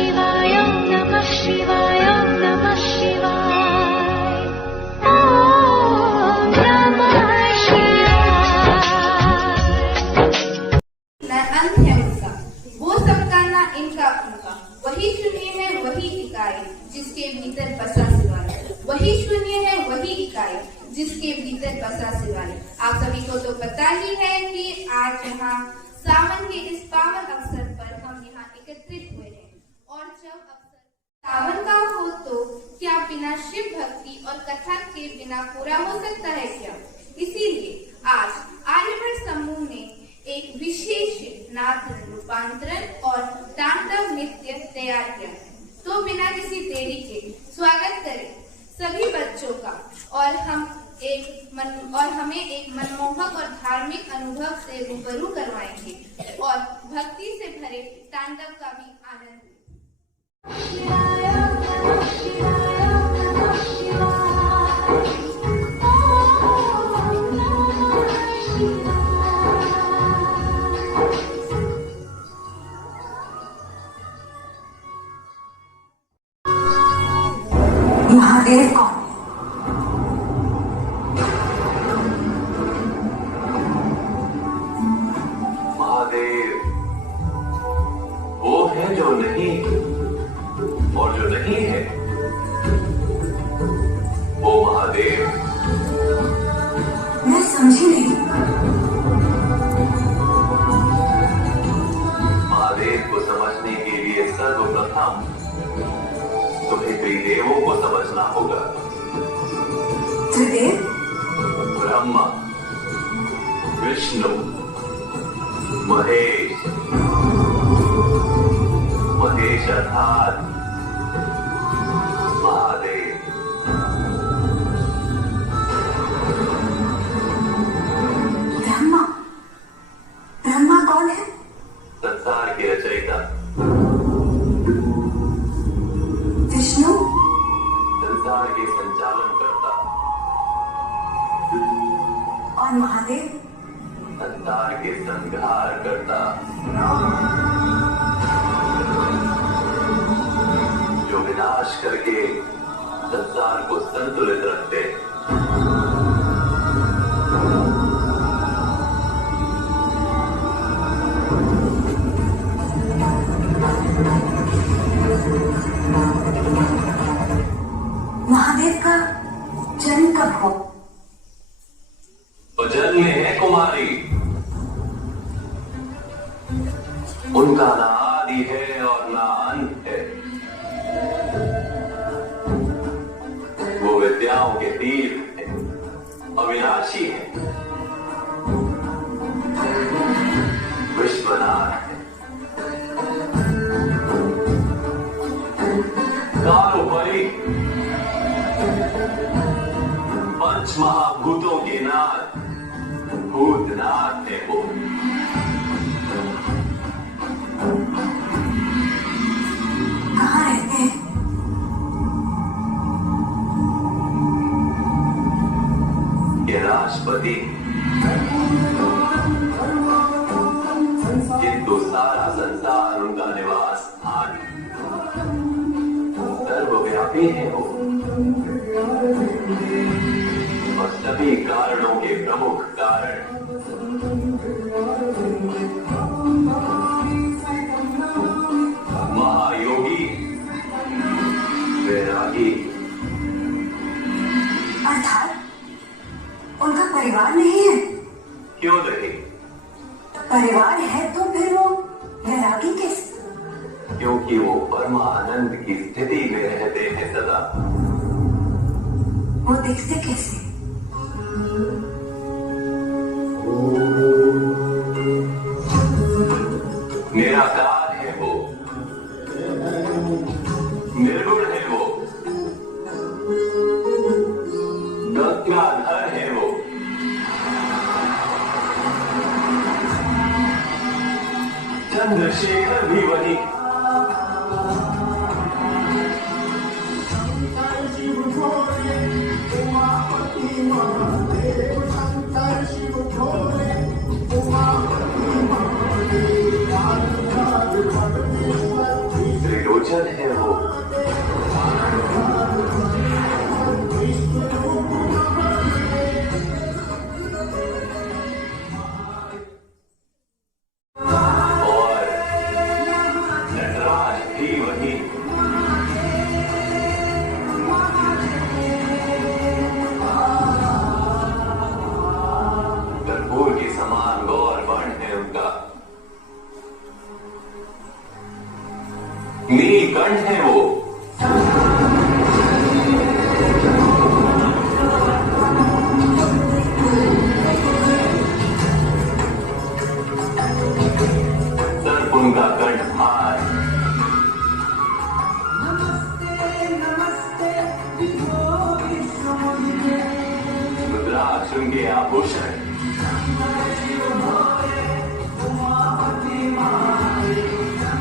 शिवाय ॐ नमः शिवाय ॐ नमः शिवाय ॐ नमः शिवाय। न अंत है उसका, वो सबका ना इनका उनका, वही शून्य है वही इकाई जिसके भीतर बसा शिवाय, वही शून्य है वही इकाई जिसके भीतर बसा शिवाय। आप सभी को तो पता ही है कि आज यहाँ सावन के इस पावन अवसर पर हम यहाँ एकत्रित हुए हैं, और जब अवसर सावन का हो तो क्या बिना शिव भक्ति और कथा के बिना पूरा हो सकता है क्या? इसीलिए आज आर्यभट्ट समूह ने एक विशेष नाट्य रूपांतरण और तांडव नृत्य तैयार किया। तो बिना किसी देरी के स्वागत करें सभी बच्चों का, और हमें एक मनमोहक और धार्मिक अनुभव से रूबरू करवाएंगे और भक्ति से भरे तांडव का भी आनंद लें। महादेव कौन? महादेव वो है जो नहीं और जो नहीं है वो महादेव। मैं समझी नहीं। महादेव को समझने के लिए सर्वप्रथम तुम्हें त्रिदेवों को समझना होगा। त्रिदेव? ब्रह्मा, विष्णु, महेश, महेश अर्थात महादेव। ब्रह्मा? ब्रह्मा कौन है? संसार के रचयिता। विष्णु? संसार के संचालन करता। और महादेव? संसार के संहार करता, जो विनाश करके संसार को संतुलित रखते। महादेव का जन्म कब हो? जन्म है कुमारी, उनका ना आदि है और ना अंत है। वो विद्याओं के तीर्थ है, अविनाशी है, विश्वनाथ है, कालोपरि, पंच महाभूतों के नाथ, भूतनाथ है वो। कहाँ रहते हैं? ये राष्ट्रपति, किंतु सारा संसार उनका निवास स्थान, सर्वव्यापी है वो, और सभी कारणों के प्रमुख कारण। महायोगी, वैरागी। अर्थात उनका परिवार नहीं है? क्यों नहीं? परिवार है तो फिर वो वैरागी कैसे? क्योंकि वो परमानंद की स्थिति में रहते हैं सदा। वो दिखते कैसे? निराकार है वो, निर्गुण है वो, गंगाधर है वो, चंद्रशेखर भी वही। भोजन है वो। और नटराज भी वही। कर्पूर के समान गौर वर्ण है उनका। नीलकंठ है वो। सर्प उनका कंठहार। रुद्राक्ष उनके आभूषण।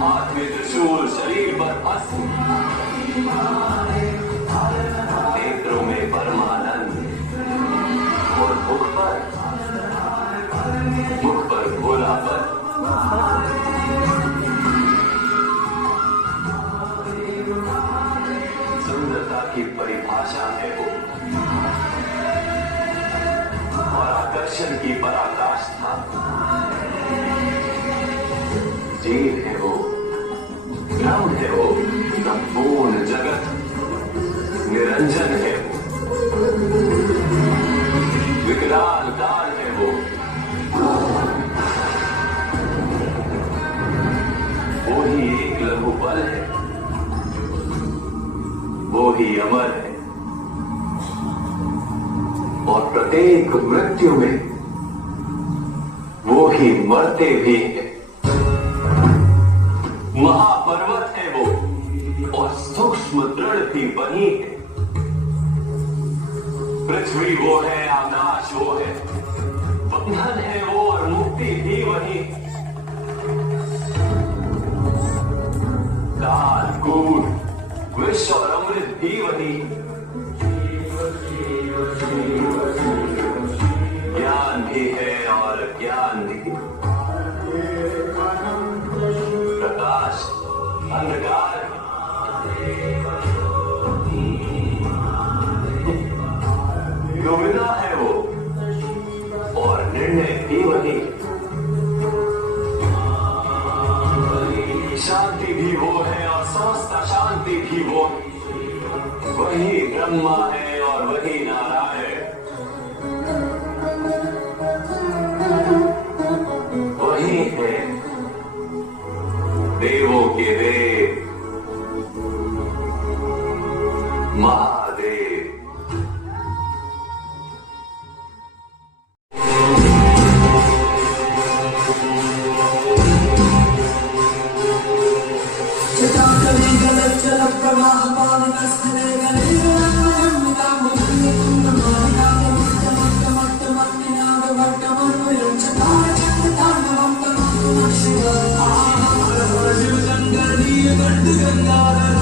हाथ में त्रिशूल, शरीर पर भस्म, नेत्रों में परमानंद और मुख पर भोलापन। सुंदरता की परिभाषा है वो और आकर्षण की पराकाष्ठा। जीव है वो, ब्रह्म है वो, संपूर्ण जगत निरंजन है वो, विकराल काल है वो। वो ही एक लघु बल है, वो ही अमर है और प्रत्येक मृत्यु में वो ही मरते भी है। महापर्वत है वो और सूक्ष्म दृढ़ भी वही है। पृथ्वी वो है, आकाश वो है, बंधन है वो और मुक्ति भी वही। काल, कूट, विष और अमृत भी वही। ज्ञान भी है और अज्ञान भी। प्रकाश, अंधकार, दुविधा है वो और निर्णय भी वही। शांति भी वो है और समस्त अशांति भी वो। वही ब्रह्मा है और वही नारायण। वही है देवों के देव महादेव। गंगाधर